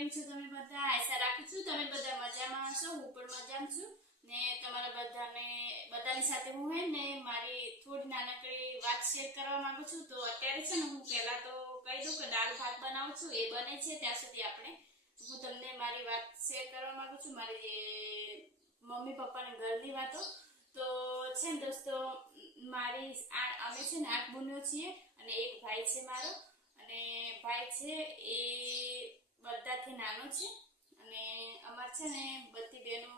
કેમ છો તમે બધા? આશા રાખું છું તમે બધા મજામાં હશો. હું પણ મજામાં છું ને તમારા બધાની સાથે હું હે ને મારી થોડી નાનકડી વાત શેર કરવા માંગુ છું. તો અત્યારે છે ને હું પહેલા તો કહી દઉં કે દાળ ભાત બનાવું છું, એ બને છે ત્યાં સુધી હું તમને મારી વાત શેર કરવા માંગુ છું, મારી મમ્મી પપ્પાના ઘરની વાતો. તો છે ને દોસ્તો, અમે છે ને 8 બહેનો છીએ અને એક ભાઈ છે મારો. અને ભાઈ છે એ બધાથી નાનો છે અને અમાર છે ને બધી બહેનો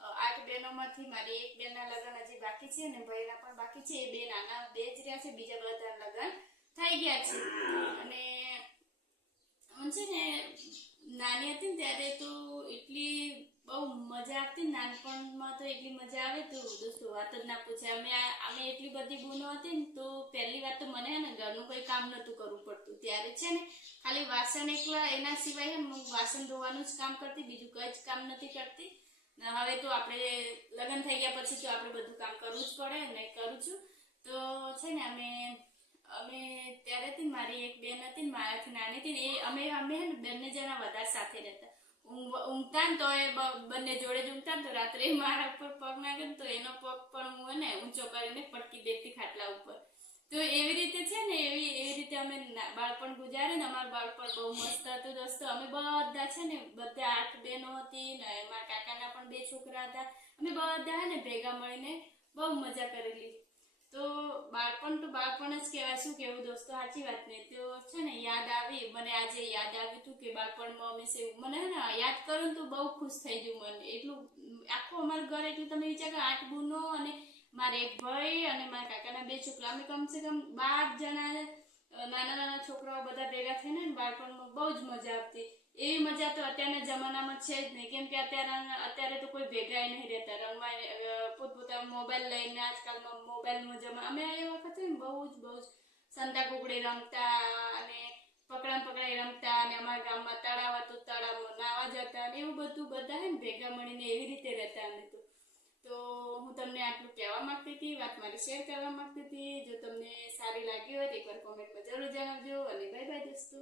8 બહેનોમાંથી મારી એક બેનના લગ્ન હજી બાકી છે અને ભાઈના પણ બાકી છે. એ બે નાના બે જ રહ્યા છે, બીજા બધા લગ્ન થઈ ગયા છે. અને છે ને નાની હતી ને ત્યારે તો એટલી બહુ મજા આવતી, નાનપણમાં તો એટલી મજા આવે તો દોસ્તો વાત જ ના પૂછે. અમે એટલી બધી બહેનો હતી ને તો પહેલી વાત તો મને હે ને ઘરનું કોઈ કામ નહોતું કરવું પડતું. ત્યારે છે ને ખાલી વાસણ એકલા, એના સિવાય હું વાસણ ધોવાનું જ કામ કરતી, બીજું કઈ જ કામ નથી કરતી. હવે તો આપણે લગ્ન થઈ ગયા પછી તો આપણે બધું કામ કરવું જ પડે ને કરું છું. તો છે ને અમે ત્યારે મારી એક બેન હતી ને મારાથી નાની હતી ને, એ અમે બંને જણા વધારે સાથે રહેતા. ઊંઘતા ને તો એ બંને જોડે જ ઊંઘતા ને તો રાત્રે મારા ઉપર પગ નાખે ને તો એનો પગ પણ હું ને ઊંચો કરીને પટકી દેતી ખાટલા ઉપર. તો એવી રીતે છે ને એવી રીતે અમે બાળપણ ગુજારે ને. અમારું બાળપણ બહુ મસ્ત હતું દોસ્તો. અમે બધા છે ને બધા 8 બહેનો હતી ને મારા કાકાના પણ 2 છોકરા હતા. અમે બધા ને ભેગા મળીને બહુ મજા કરેલી. તો બાળપણ જ કહેવાય. શું કેવું દોસ્તો, સાચી વાત ને? તો છે ને યાદ આવી, મને આજે યાદ આવ્યું હતું કે બાળપણમાં મને ને યાદ કરું તો બહુ ખુશ થઈ ગયું મને. એટલું આખું અમારું ઘર, એટલે તમે વિચાર કરો 8 બહેનો અને મારે એક ભાઈ અને મારા કાકાના 2 છોકરા, અમે કમસે કમ 12 જણા નાના છોકરાઓ બધા ભેગા થઈને બાળપણમાં બહુ જ મજા આવતી. એવી મજા તો અત્યારના જમાનામાં છે જ નહીં, કેમ કે અત્યારે તો કોઈ ભેગા નહીં રહેતા. રમવા પોતપોતાના મોબાઈલ લઈને, આજકાલમાં મોબાઈલનો જમાનો. અમે એ વખતે બહુ જ સંતા કુકડી રમતા અને પકડમ પકડાઈ રમતા અને અમારા ગામમાં તળાવ હતું, તળાવમાં નાવા જતા અને એવું બધું બધા હે ને ભેગા મળીને એવી રીતે રહેતા અમે તો હું તમને આટલું કહેવા માંગતી હતી, વાત મારી શેર કરવા માંગતી હતી. જો તમને સારી લાગી હોય તો એકવાર કોમેન્ટમાં જરૂર જણાવજો અને બાય બાય દોસ્તો.